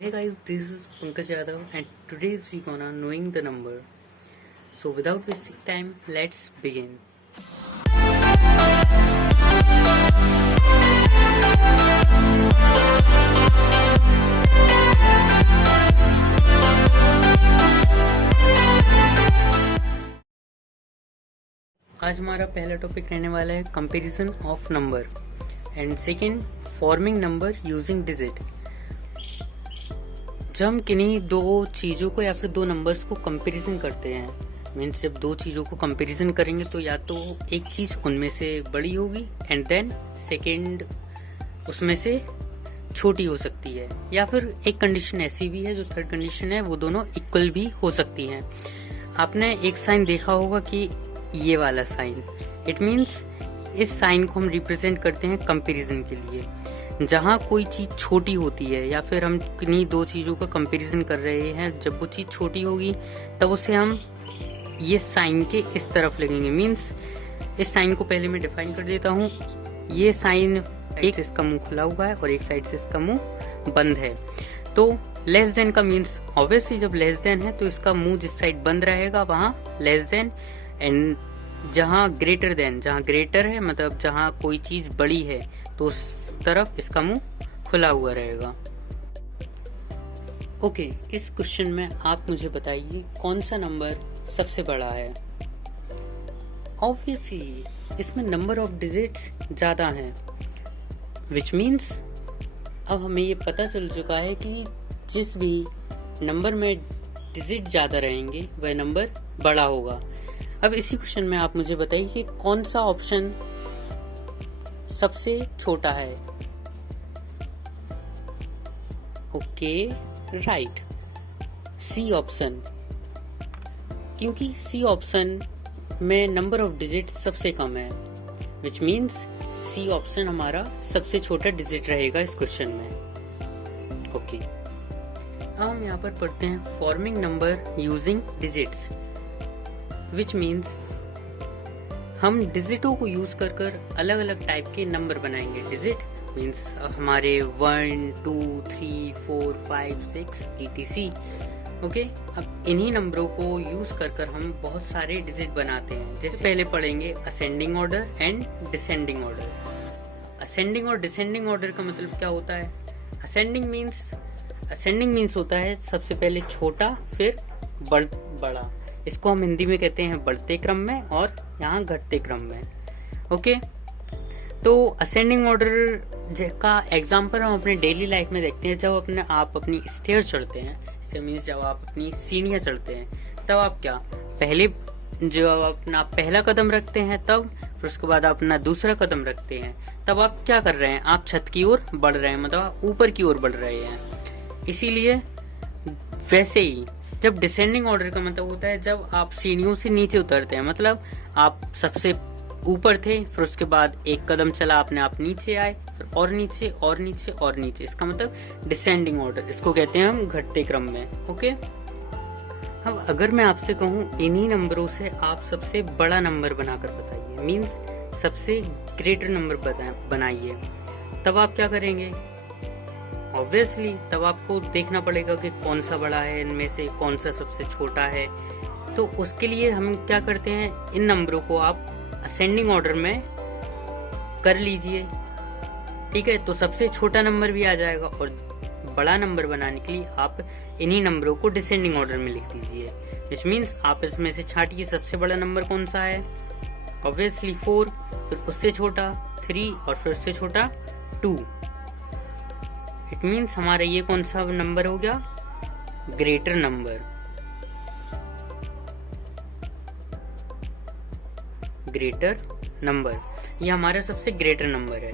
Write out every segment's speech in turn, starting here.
Hey guys, this is Pankaj Yadav and today's we gonna knowing the number. So without wasting time, let's begin. आज हमारा पहला topic रहने वाला है comparison of number and second forming number using digit. जब हम किन्हीं दो चीज़ों को या फिर दो नंबर्स को कंपैरिजन करते हैं, मीन्स जब दो चीज़ों को कंपैरिजन करेंगे तो या तो एक चीज़ उनमें से बड़ी होगी एंड देन सेकंड उसमें से छोटी हो सकती है, या फिर एक कंडीशन ऐसी भी है जो थर्ड कंडीशन है वो दोनों इक्वल भी हो सकती हैं। आपने एक साइन देखा होगा कि ये वाला साइन, इट मीन्स इस साइन को हम रिप्रेजेंट करते हैं कंपैरिजन के लिए। जहाँ कोई चीज़ छोटी होती है या फिर हम किन्हीं दो चीज़ों का कंपैरिजन कर रहे हैं, जब वो चीज़ छोटी होगी तब उसे हम ये साइन के इस तरफ लगेंगे। मीन्स इस साइन को पहले मैं डिफाइन कर देता हूँ। ये साइन एक से इसका मुंह खुला हुआ है और एक साइड से इसका मुंह बंद है। तो लेस देन का मीन्स ऑब्वियसली जब लेस देन है तो इसका मुंह जिस साइड बंद रहेगा वहाँ लेस देन, एंड जहाँ ग्रेटर देन, जहाँ ग्रेटर है मतलब जहाँ कोई चीज़ बड़ी है तो उस तरफ इसका मुंह खुला हुआ रहेगा। ओके, इस क्वेश्चन में आप मुझे बताइए कौन सा नंबर सबसे बड़ा है। ऑब्वियसली इसमें नंबर ऑफ डिजिट्स ज़्यादा हैं, विच मीन्स अब हमें ये पता चल चुका है कि जिस भी नंबर में डिजिट ज़्यादा रहेंगे वह नंबर बड़ा होगा। अब इसी क्वेश्चन में आप मुझे बताइए कि कौन सा ऑप्शन सबसे छोटा है। ओके, राइट, सी ऑप्शन, क्योंकि सी ऑप्शन में नंबर ऑफ डिजिट सबसे कम है, विच मीन्स सी ऑप्शन हमारा सबसे छोटा डिजिट रहेगा इस क्वेश्चन में। ओके, अब हम यहाँ पर पढ़ते हैं forming number using digits, which means हम डिजिटों को यूज कर कर अलग अलग टाइप के नंबर बनाएंगे। डिजिट मीन्स हमारे 1, 2, 3, 4, 5, 6 etc। ओके, अब इन्हीं नंबरों को यूज कर कर हम बहुत सारे डिजिट बनाते हैं। जैसे पहले पढ़ेंगे ascending order and descending order. Ascending और डिसेंडिंग ऑर्डर का मतलब क्या होता है? असेंडिंग मीन्स होता है सबसे पहले छोटा फिर बड़ा। इसको हम हिंदी में कहते हैं बढ़ते क्रम में और यहाँ घटते क्रम में। ओके, तो असेंडिंग ऑर्डर का एग्जांपल हम अपने डेली लाइफ में देखते हैं। जब आप अपनी स्टेयर चढ़ते हैं, इससे मीन्स जब आप अपनी सीढ़ियाँ चढ़ते हैं तब आप क्या पहले जो अपना पहला कदम रखते हैं, तब फिर उसके बाद अपना दूसरा कदम रखते हैं, तब आप क्या कर रहे हैं? आप छत की ओर बढ़ रहे हैं, मतलब ऊपर की ओर बढ़ रहे हैं। इसीलिए वैसे ही जब डिसेंडिंग ऑर्डर का मतलब होता है जब आप सीढ़ियों से नीचे उतरते हैं, मतलब आप सबसे ऊपर थे फिर उसके बाद एक कदम चला अपने आप नीचे आए, फिर और नीचे और नीचे और नीचे, इसका मतलब डिसेंडिंग ऑर्डर, इसको कहते हैं हम घटते क्रम में। ओके, अब अगर मैं आपसे कहूँ इन्हीं नंबरों से आप सबसे बड़ा नंबर बनाकर बताइए, मीन्स सबसे ग्रेटर नंबर बनाइए, तब आप क्या करेंगे? ऑब्वियसली तब आपको देखना पड़ेगा कि कौन सा बड़ा है, इनमें से कौन सा सबसे छोटा है। तो उसके लिए हम क्या करते हैं, इन नंबरों को आप असेंडिंग ऑर्डर में कर लीजिए। ठीक है, तो सबसे छोटा नंबर भी आ जाएगा और बड़ा नंबर बनाने के लिए आप इन्हीं नंबरों को डिसेंडिंग ऑर्डर में लिख दीजिए, विच मीन्स आप इसमें से छांटिए सबसे बड़ा नंबर कौन सा है। ऑब्वियसली 4, फिर उससे छोटा 3 और फिर उससे छोटा 2। इट मीन्स हमारा ये कौन सा नंबर हो गया? Greater number. ग्रेटर नंबर ये हमारा सबसे ग्रेटर नंबर है।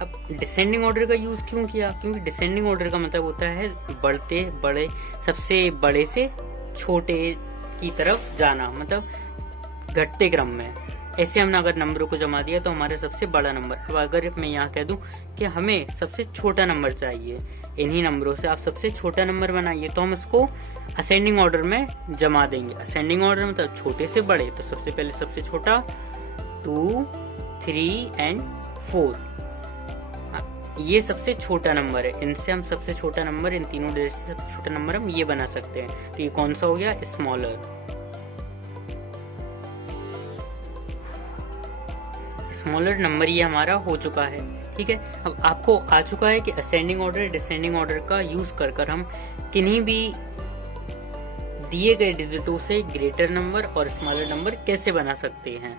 अब डिसेंडिंग ऑर्डर का यूज क्यों किया? क्योंकि डिसेंडिंग ऑर्डर का मतलब होता है बढ़ते बड़े, सबसे बड़े से छोटे की तरफ जाना, मतलब घटते क्रम में। ऐसे हमने अगर नंबरों को जमा दिया तो हमारा सबसे बड़ा नंबर। अब अगर मैं यहाँ कह दूं कि हमें सबसे छोटा नंबर चाहिए, इन्हीं नंबरों से आप सबसे छोटा नंबर बनाइए, तो हम इसको असेंडिंग ऑर्डर में जमा देंगे। असेंडिंग ऑर्डर मतलब छोटे से बड़े, तो सबसे पहले सबसे छोटा 2, 3 एंड 4। ये सबसे छोटा नंबर है, इनसे हम सबसे छोटा नंबर, इन तीनों डिजिट से सबसे छोटा नंबर हम ये बना सकते हैं। तो ये कौन सा हो गया? स्मॉलर। स्मॉलर नंबर ये हमारा हो चुका है। ठीक है, अब आपको आ चुका है कि असेंडिंग ऑर्डर डिसेंडिंग ऑर्डर का यूज कर हम किन्हीं भी दिए गए डिजिटों से ग्रेटर नंबर और स्मॉलर नंबर कैसे बना सकते हैं।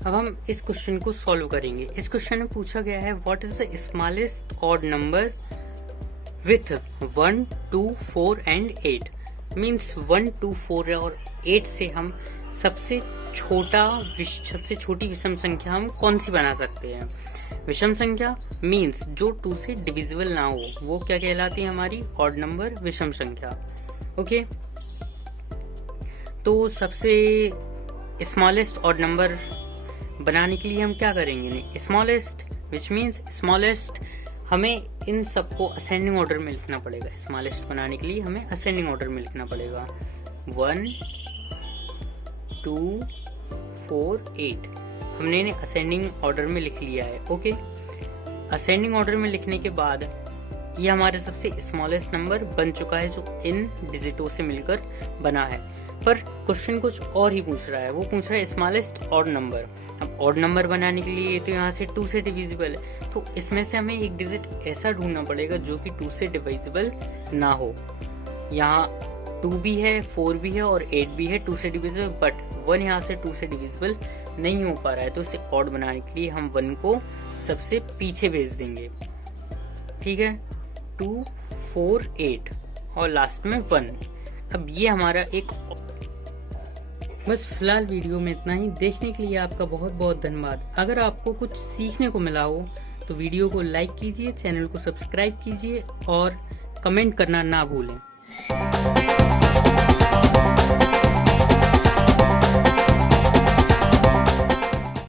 अब हम इस क्वेश्चन को सॉल्व करेंगे। इस क्वेश्चन में पूछा गया है what is the smallest odd number with 1, 2, 4 and 8। Means 1, 2, 4 और 8 से हम सबसे छोटी विषम संख्या हम कौन सी बना सकते हैं। विषम संख्या मीन्स जो 2 से डिविजिबल ना हो, वो क्या कहलाती है? हमारी ऑड नंबर, विषम संख्या। ओके, तो सबसे स्मॉलेस्ट ऑड नंबर बनाने के लिए हम क्या करेंगे? स्मॉलेस्ट विच मीन्स स्मॉलेस्ट, हमें इन सबको असेंडिंग ऑर्डर में लिखना पड़ेगा। स्मॉलेस्ट बनाने के लिए हमें असेंडिंग ऑर्डर में लिखना पड़ेगा। 1, 2, 4, 8 हमने इन्हें असेंडिंग ऑर्डर में लिख लिया है। ओके, असेंडिंग ऑर्डर में लिखने के बाद ये हमारे सबसे स्मॉलेस्ट नंबर बन चुका है जो इन डिजिटों से मिलकर बना है। पर क्वेश्चन कुछ और ही पूछ रहा है, वो पूछ रहा है स्मॉलेस्ट ऑड नंबर। अब ऑड नंबर बनाने के लिए तो यहाँ से 2 से डिविजिबल है, तो इसमें से हमें एक डिजिट ऐसा ढूंढना पड़ेगा जो कि 2 से डिविजिबल ना हो। यहाँ 2 भी है, 4 भी है और 8 भी है 2 से डिविजिबल, बट 1 यहाँ से 2 से डिविजिबल नहीं हो पा रहा है, तो इसे ऑड बनाने के लिए हम 1 को सबसे पीछे भेज देंगे। ठीक है, 2, 4, 8 और लास्ट में 1। अब ये हमारा एक, बस फिलहाल वीडियो में इतना ही। देखने के लिए आपका बहुत बहुत धन्यवाद। अगर आपको कुछ सीखने को मिला हो तो वीडियो को लाइक कीजिए, चैनल को सब्सक्राइब कीजिए और कमेंट करना ना भूलें।